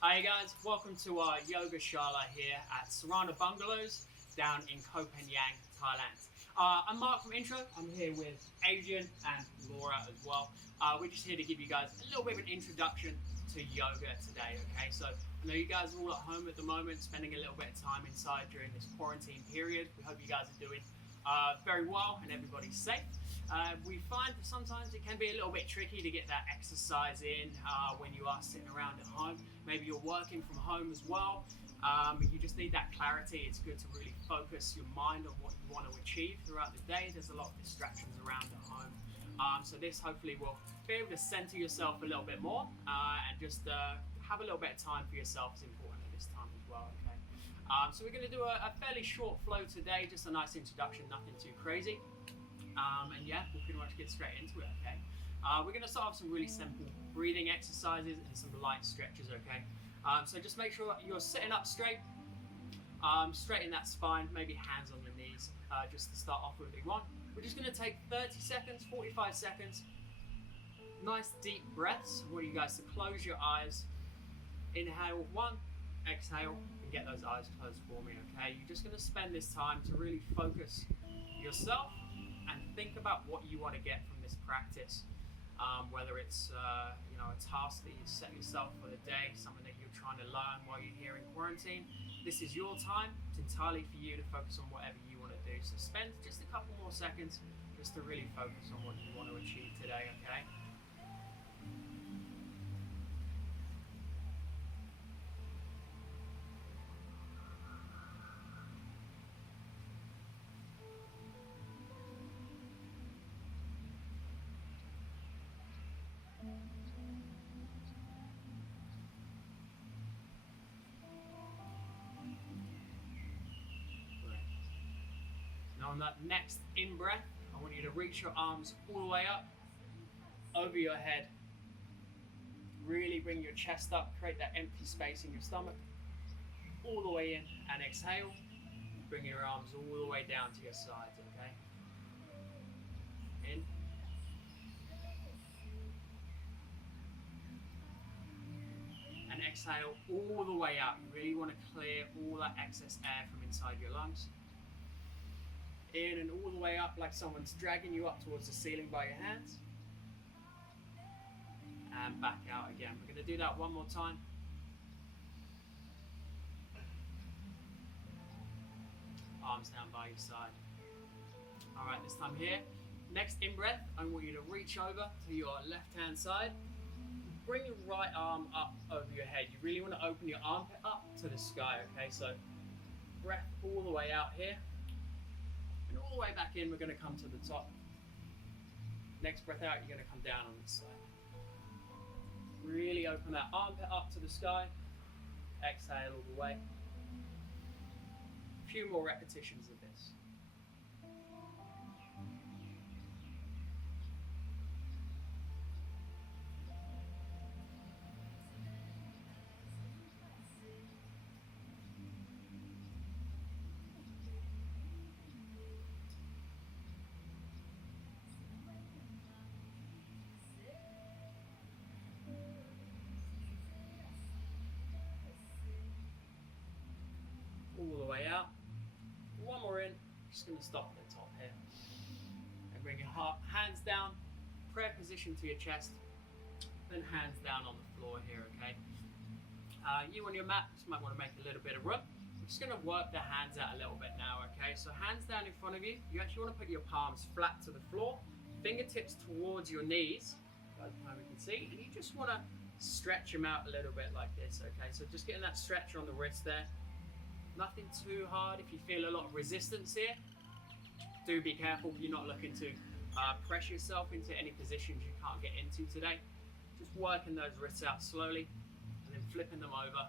Hi guys, welcome to our Yoga Shala here at Sarana Bungalows down in Koh Phangan, Thailand. I'm Mark from Intro. I'm here with Adrian and Laura as well. We're just here to give you guys a little bit of an introduction to yoga today, okay? So I know you guys are all at home at the moment, spending a little bit of time inside during this quarantine period. We hope you guys are doing very well and everybody's safe. We find that sometimes it can be a little bit tricky to get that exercise in when you are sitting around at home. Maybe you're working from home as well. You just need that clarity. It's good to really focus your mind on what you want to achieve throughout the day. There's a lot of distractions around at home. So this hopefully will be able to center yourself a little bit more and just have a little bit of time for yourself is important at this time as well, okay? So we're going to do a fairly short flow today, just a nice introduction, nothing too crazy. And yeah, we'll pretty much get straight into it, okay? We're going to start with some really simple breathing exercises and some light stretches, okay? So just make sure that you're sitting up straight, straighten that spine, maybe hands on your knees, just to start off with if you want. We're just going to take 30 seconds, 45 seconds, nice deep breaths. I want you guys to close your eyes. Inhale, one, exhale, and get those eyes closed for me, okay? You're just going to spend this time to really focus yourself and think about what you want to get from this practice. Whether it's a task that you set yourself for the day, something that you're trying to learn while you're here in quarantine. This is your time. It's entirely for you to focus on whatever you want to do. So spend just a couple more seconds just to really focus on what you want to achieve today, okay? Now on that next in-breath, I want you to reach your arms all the way up, over your head. Really bring your chest up, create that empty space in your stomach. All the way in and exhale. Bring your arms all the way down to your sides, okay? In. And exhale all the way out. You really want to clear all that excess air from inside your lungs. In and all the way up like someone's dragging you up towards the ceiling by your hands. And back out again. We're going to do that one more time. Arms down by your side. All right, this time here. Next in-breath, I want you to reach over to your left-hand side. Bring your right arm up over your head. You really want to open your armpit up to the sky, okay? So breath all the way out here. And all the way back in, we're going to come to the top. Next breath out, you're going to come down on this side. Really open that armpit up to the sky. Exhale all the way. A few more repetitions of this. All the way out. One more in. Just going to stop at the top here. And bring your hands down. Prayer position to your chest. Then hands down on the floor here, okay? You on your mat just might want to make a little bit of room. We're just going to work the hands out a little bit now, okay? So hands down in front of you. You actually want to put your palms flat to the floor. Fingertips towards your knees. As you can see. And you just want to stretch them out a little bit like this, okay? So just getting that stretch on the wrist there. Nothing too hard. If you feel a lot of resistance here, do be careful. You're not looking to press yourself into any positions you can't get into today. Just working those wrists out slowly and then flipping them over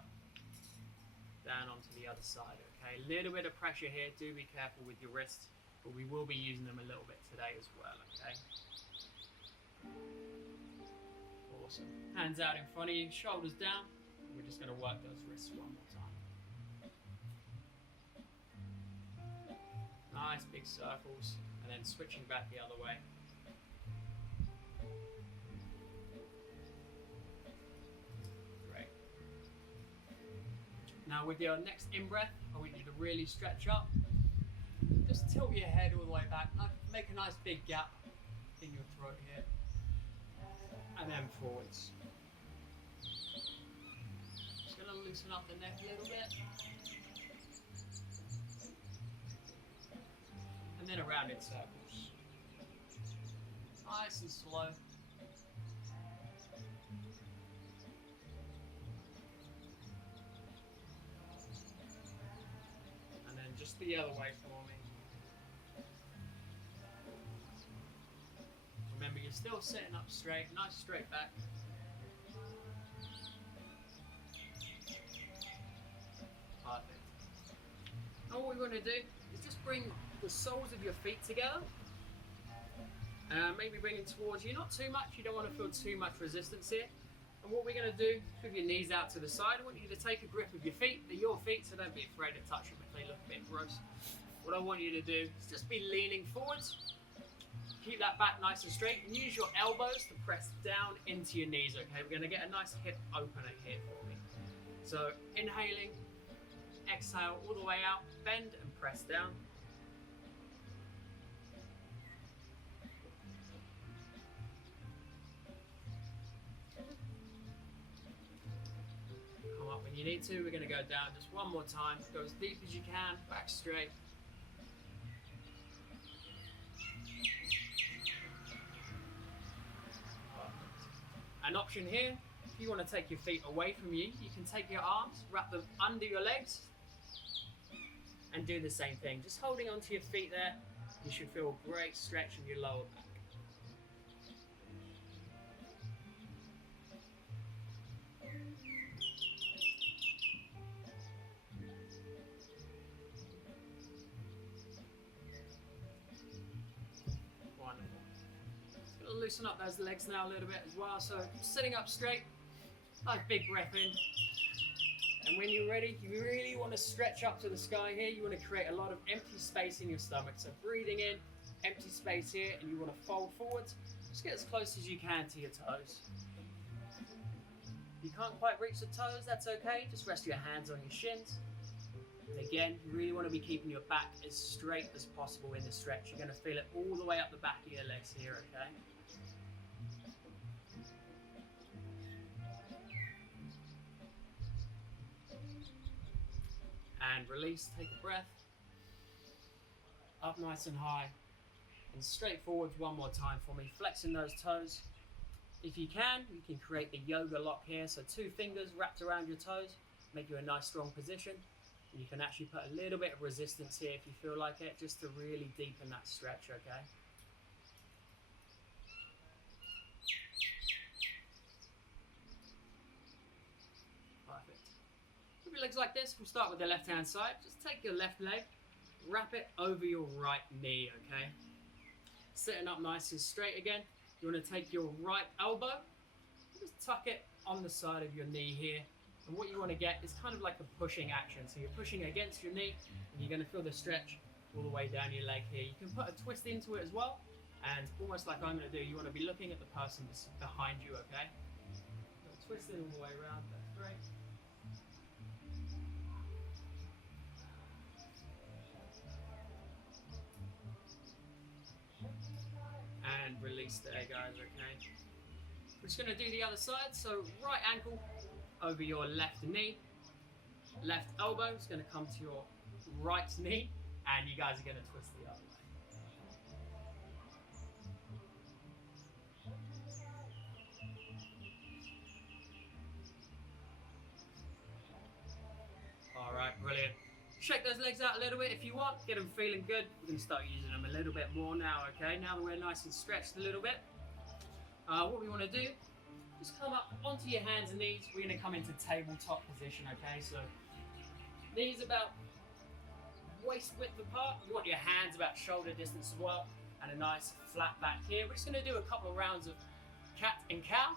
down onto the other side, okay? A little bit of pressure here. Do be careful with your wrists, but we will be using them a little bit today as well, okay? Awesome. Hands out in front of you, shoulders down. And we're just going to work those wrists one more time. Nice big circles, and then switching back the other way. Great. Now with your next in-breath, I want you to really stretch up. Just tilt your head all the way back. Make a nice big gap in your throat here. And then forwards. Just going to loosen up the neck a little bit. And then around in circles. Nice and slow. And then just the other way for me. Remember, you're still sitting up straight, nice straight back. Perfect. And what we want to do is just bring the soles of your feet together. Maybe bring it towards you, not too much, you don't want to feel too much resistance here. And what we're going to do, with your knees out to the side, I want you to take a grip of your feet. They're your feet, so don't be afraid to touch them if they look a bit gross. What I want you to do is just be leaning forwards. Keep that back nice and straight and use your elbows to press down into your knees, okay? We're going to get a nice hip opener here for me. So inhaling, exhale all the way out, bend and press down. Come up when you need to. We're going to go down just one more time. Go as deep as you can, back straight. An option here, if you want to take your feet away from you, you can take your arms, wrap them under your legs, and do the same thing. Just holding onto your feet there, you should feel a great stretch in your lower back. Loosen up those legs now a little bit as well. So sitting up straight, nice big breath in. And when you're ready, you really want to stretch up to the sky here. You want to create a lot of empty space in your stomach. So breathing in, empty space here, and you want to fold forwards. Just get as close as you can to your toes. If you can't quite reach the toes, that's okay. Just rest your hands on your shins. And again, you really want to be keeping your back as straight as possible in the stretch. You're going to feel it all the way up the back of your legs here, okay? And release, take a breath. Up nice and high. And straight forwards one more time for me. Flexing those toes. If you can create the yoga lock here. So 2 fingers wrapped around your toes. Make you a nice strong position. And you can actually put a little bit of resistance here if you feel like it, just to really deepen that stretch, okay? Perfect. Keep your legs like this. We'll start with the left-hand side. Just take your left leg, wrap it over your right knee, okay? Sitting up nice and straight again. You want to take your right elbow, just tuck it on the side of your knee here. And what you want to get is kind of like a pushing action. So you're pushing against your knee, and you're going to feel the stretch all the way down your leg here. You can put a twist into it as well, and almost like I'm going to do, you want to be looking at the person that's behind you, okay? So twist it all the way around, that's great. And release there, guys, okay? We're just going to do the other side. So right ankle over your left knee, left elbow is going to come to your right knee, and you guys are going to twist the other way. All right, brilliant. Shake those legs out a little bit if you want, get them feeling good. We're going to start using them a little bit more now, okay? Now that we're nice and stretched a little bit, what we want to do, just come up onto your hands and knees. We're going to come into tabletop position, okay? So knees about waist width apart. You want your hands about shoulder distance as well, and a nice flat back here. We're just going to do a couple of rounds of cat and cow.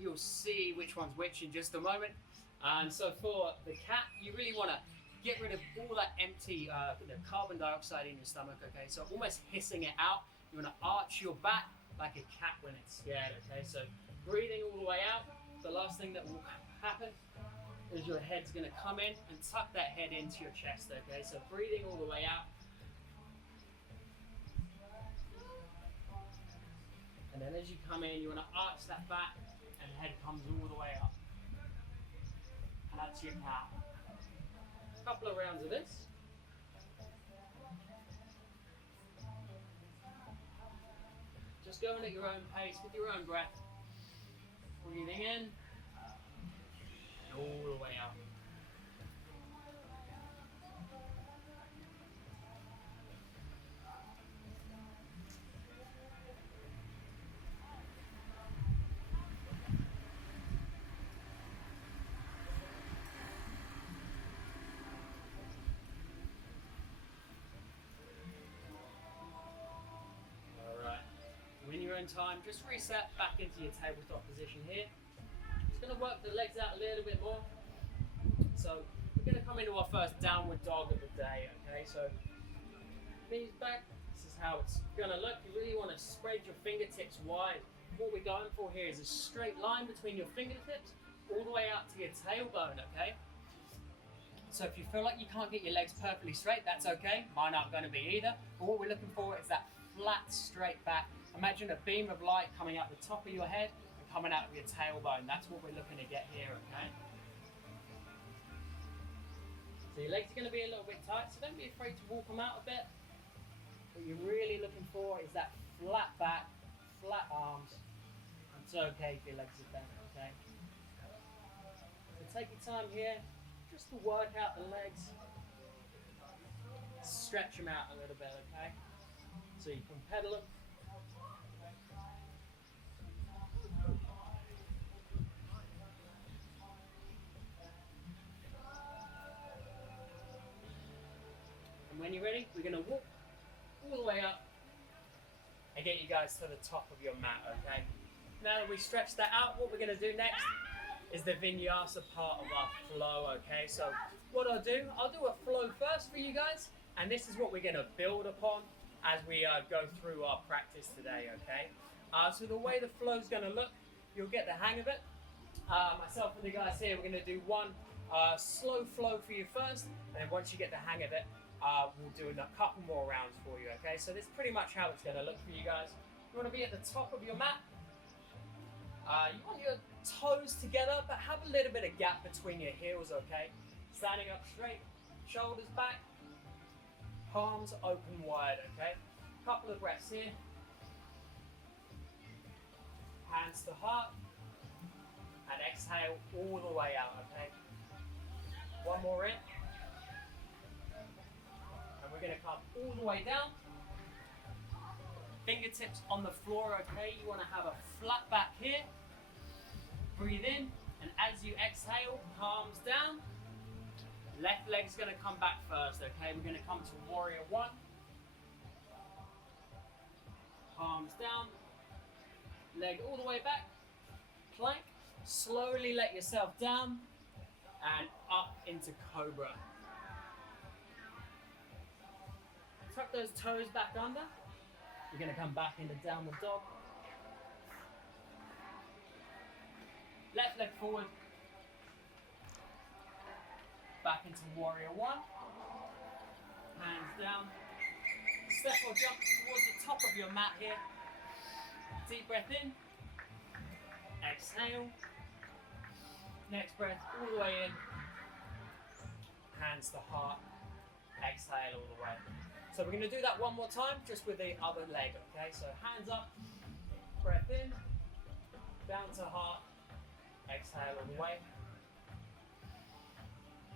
You'll see which one's which in just a moment. So for the cat, you really want to get rid of all that empty the carbon dioxide in your stomach, okay? So almost hissing it out. You want to arch your back like a cat when it's scared, okay? So breathing all the way out. The last thing that will happen is your head's going to come in and tuck that head into your chest, okay? So breathing all the way out. And then as you come in, you want to arch that back and the head comes all the way up. And that's your cow. A couple of rounds of this. Just going at your own pace with your own breath. Breathing in and all the way out. Time, just reset back into your tabletop position here. Just going to work the legs out a little bit more. So we're going to come into our first downward dog of the day, okay? So knees back, this is how it's going to look. You really want to spread your fingertips wide. What we're going for here is a straight line between your fingertips all the way out to your tailbone, okay? So if you feel like you can't get your legs perfectly straight, that's okay. Mine aren't going to be either. But what we're looking for is that flat, straight back. Imagine a beam of light coming out the top of your head and coming out of your tailbone. That's what we're looking to get here, okay? So your legs are going to be a little bit tight, so don't be afraid to walk them out a bit. What you're really looking for is that flat back, flat arms. It's okay if your legs are bent, okay? So take your time here, just to work out the legs. Stretch them out a little bit, okay? So you can pedal them. When you're ready, we're going to walk all the way up and get you guys to the top of your mat, okay? Now that we stretched that out, what we're going to do next is the vinyasa part of our flow, okay? So what I'll do a flow first for you guys, and this is what we're going to build upon as we go through our practice today, okay? So the way the flow is going to look, you'll get the hang of it. Myself and the guys here, we're going to do one slow flow for you first, and then once you get the hang of it, we'll do a couple more rounds for you, okay? So this is pretty much how it's going to look for you guys. You want to be at the top of your mat. You want your toes together, but have a little bit of gap between your heels, okay? Standing up straight, shoulders back, palms open wide, okay? Couple of breaths here. Hands to heart. And exhale all the way out, okay? One more in. We're going to come all the way down. Fingertips on the floor, okay? You want to have a flat back here. Breathe in, and as you exhale, palms down. Left leg's going to come back first, okay? We're going to come to warrior one. Palms down. Leg all the way back. Plank. Slowly let yourself down and up into cobra. Tuck those toes back under. You're going to come back into downward dog. Left leg forward. Back into warrior one. Hands down. Step or jump towards the top of your mat here. Deep breath in. Exhale. Next breath all the way in. Hands to heart. Exhale all the way. So we're going to do that one more time, just with the other leg, okay? So hands up, breath in, down to heart, exhale all the way.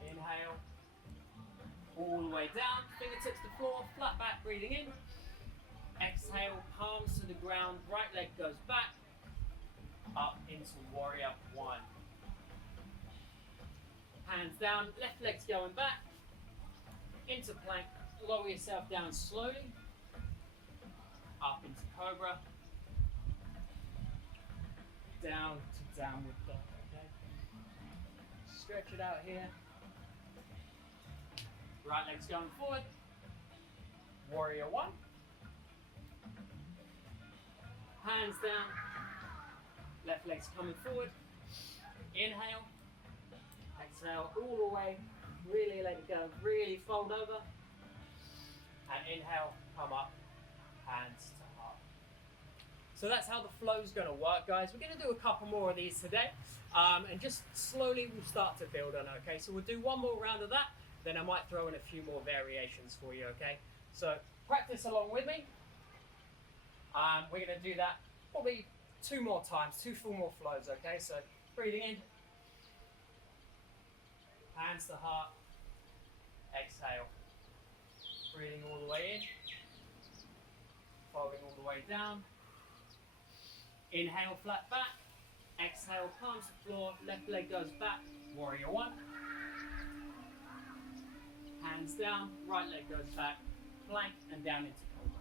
Inhale, all the way down, fingertips to floor, flat back, breathing in. Exhale, palms to the ground, right leg goes back, up into warrior one. Hands down, left leg's going back, into plank. Lower yourself down slowly, up into cobra, down to downward dog, okay? Stretch it out here. Right leg's going forward, warrior one. Hands down, left leg's coming forward. Inhale, Exhale all the way, really let it go, really fold over. And inhale, come up, hands to heart. So that's how the flow is going to work, guys. We're going to do a couple more of these today. And just slowly we'll start to build on, okay? So we'll do one more round of that, then I might throw in a few more variations for you, okay? So practice along with me. We're going to do that probably 2 more times, 2 full more flows, okay? So breathing in, hands to heart, exhale. Breathing all the way in, folding all the way down. Inhale, flat back. Exhale, palms to the floor, left leg goes back, warrior 1. Hands down, right leg goes back, plank and down into cobra.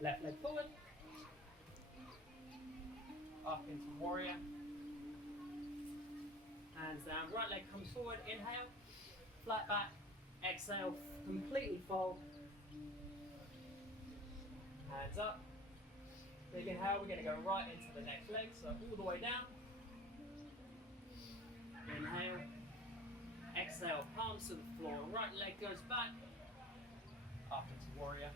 Left leg forward, up into warrior. Hands down, right leg comes forward, inhale, flat back, exhale, completely fold. Hands up. Big inhale, we're going to go right into the next leg, so all the way down. Inhale, exhale, palms to the floor, right leg goes back, up into warrior.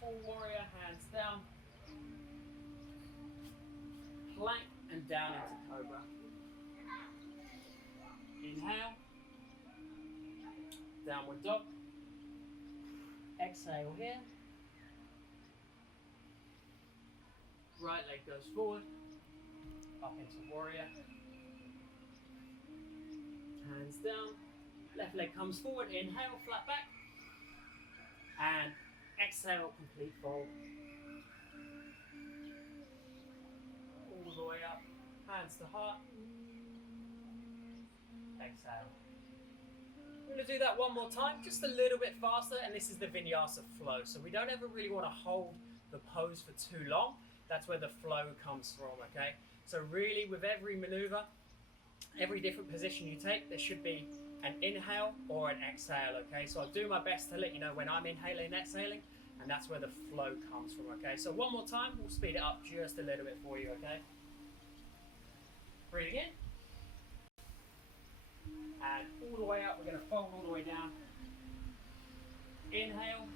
Tall warrior, hands down. Plank and down into cobra. Inhale, downward dog. Exhale here. Right leg goes forward, up into warrior. Hands down. Left leg comes forward. Inhale, flat back. And exhale, complete fold. All the way up. Hands to heart. Exhale. We're going to do that one more time, just a little bit faster, and this is the vinyasa flow. So we don't ever really want to hold the pose for too long. That's where the flow comes from, okay? So really, with every maneuver, every different position you take, there should be an inhale or an exhale, okay? So I'll do my best to let you know when I'm inhaling and exhaling, and that's where the flow comes from, okay? So one more time, we'll speed it up just a little bit for you, okay? Breathing in. And all the way up, we're going to fold all the way down. Inhale.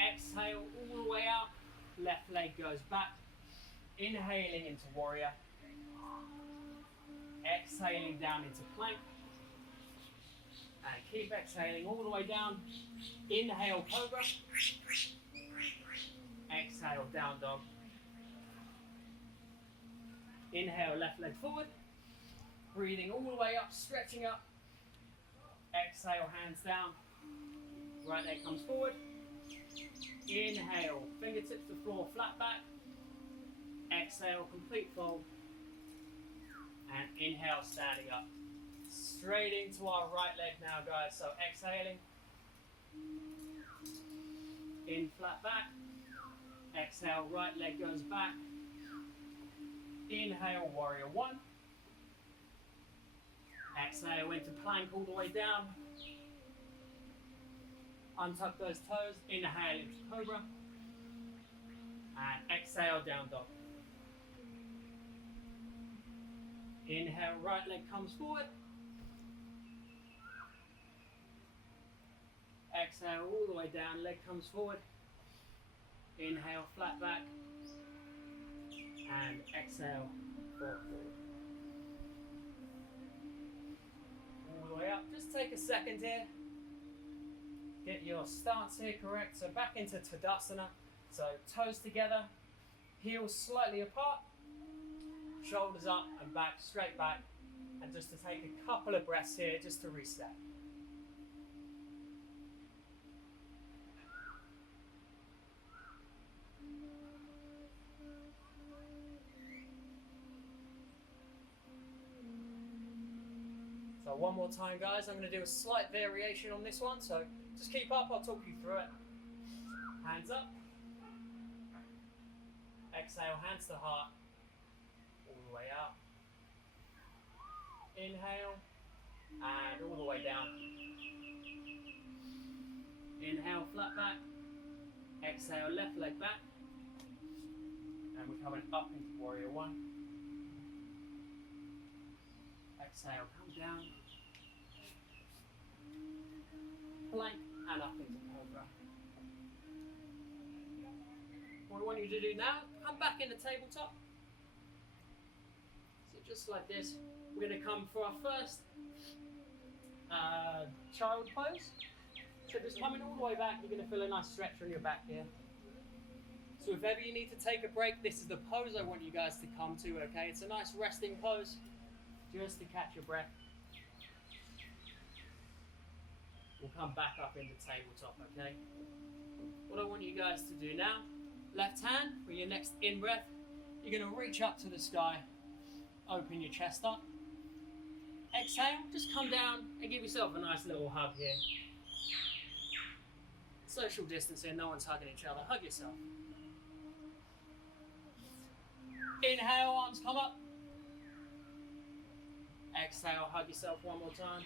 Exhale all the way up. Left leg goes back. Inhaling into warrior. Exhaling down into plank. And keep exhaling all the way down. Inhale, cobra. Exhale, down dog. Inhale, left leg forward. Breathing all the way up, stretching up. Exhale, hands down. Right leg comes forward. Inhale, fingertips to floor, flat back. Exhale, complete fold. And inhale, standing up. Straight into our right leg now, guys. So exhaling. In, flat back. Exhale, right leg goes back. Inhale, warrior 1. Exhale into plank all the way down. Untuck those toes. Inhale into cobra. And exhale, down dog. Inhale, right leg comes forward. Exhale all the way down, leg comes forward. Inhale, flat back. And exhale, forward. All the way up. Just take a second here. Get your stance here correct. So back into Tadasana. So toes together, heels slightly apart, shoulders up and back, straight back. And just to take a couple of breaths here, just to reset. So one more time, guys. I'm going to do a slight variation on this one. So just keep up. I'll talk you through it. Hands up. Exhale, hands to heart. All the way up. Inhale. And all the way down. Inhale, flat back. Exhale, left leg back. And we're coming up into warrior one. Exhale, come down. Plank and up into cobra. What I want you to do now, come back into tabletop. So just like this, we're going to come for our first child pose. So just coming all the way back, you're going to feel a nice stretch on your back here. So if ever you need to take a break, this is the pose I want you guys to come to, okay? It's a nice resting pose, just to catch your breath. We'll come back up into tabletop, okay? What I want you guys to do now, left hand for your next in-breath, you're going to reach up to the sky, open your chest up. Exhale, just come down and give yourself a nice little hug here. Social distancing, no one's hugging each other. Hug yourself. Inhale, arms come up. Exhale, hug yourself one more time.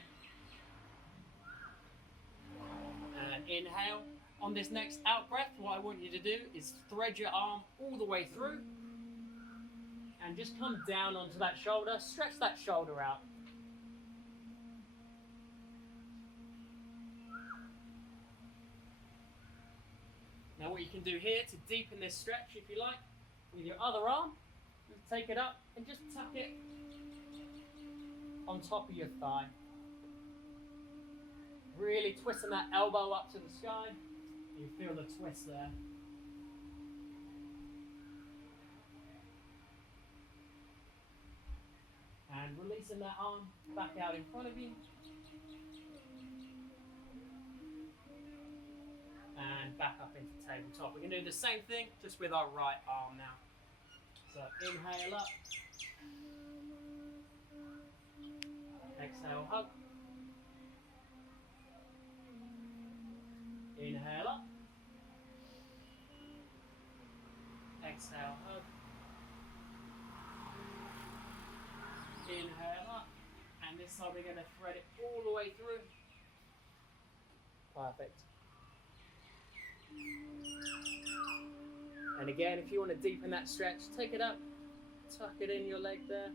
And inhale. On this next out breath, what I want you to do is thread your arm all the way through and just come down onto that shoulder. Stretch that shoulder out. Now what you can do here to deepen this stretch, if you like, with your other arm, take it up and just tuck it on top of your thigh. Really twisting that elbow up to the sky. You feel the twist there. And releasing that arm back out in front of you. And back up into tabletop. We're going to do the same thing, just with our right arm now. So inhale up. Exhale, hug. Inhale up. Exhale, hug. Inhale up. And this time we're going to thread it all the way through. Perfect. And again, if you want to deepen that stretch, take it up, tuck it in your leg there,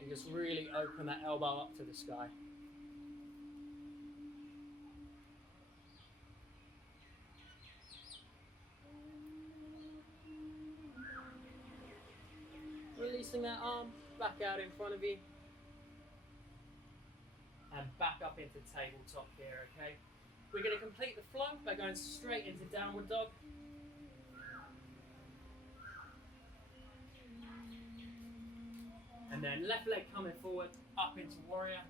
and just really open that elbow up to the sky. Releasing that arm back out in front of you, and back up into tabletop here, okay? We're going to complete the flow by going straight into downward dog. And then left leg coming forward, up into warrior.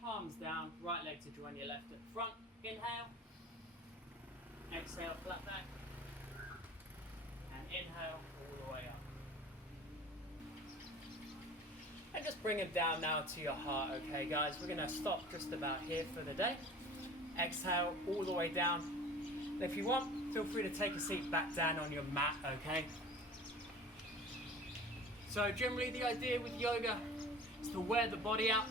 Palms down, right leg to join your left at the front. Inhale. Exhale, flat back. And inhale, all the way up. And just bring it down now to your heart, okay guys? We're going to stop just about here for the day. Exhale all the way down. And if you want, feel free to take a seat back down on your mat, okay? So generally the idea with yoga is to wear the body out,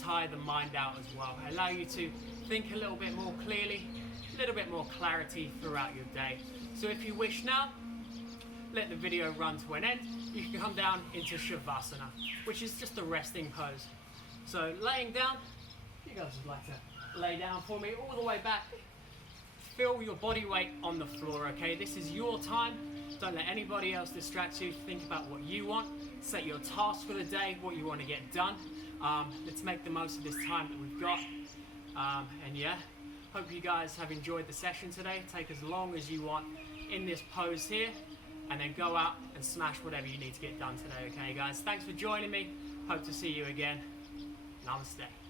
tire the mind out as well. Allow you to think a little bit more clearly, a little bit more clarity throughout your day. So if you wish now, let the video run to an end. You can come down into Shavasana, which is just a resting pose. So laying down, you guys would like to lay down for me all the way back. Feel your body weight on the floor, okay? This is your time. Don't let anybody else distract you. Think about what you want. Set your task for the day, what you want to get done. Let's make the most of this time that we've got. And yeah, hope you guys have enjoyed the session today. Take as long as you want in this pose here, and then go out and smash whatever you need to get done today, okay guys? Thanks for joining me. Hope to see you again. Namaste.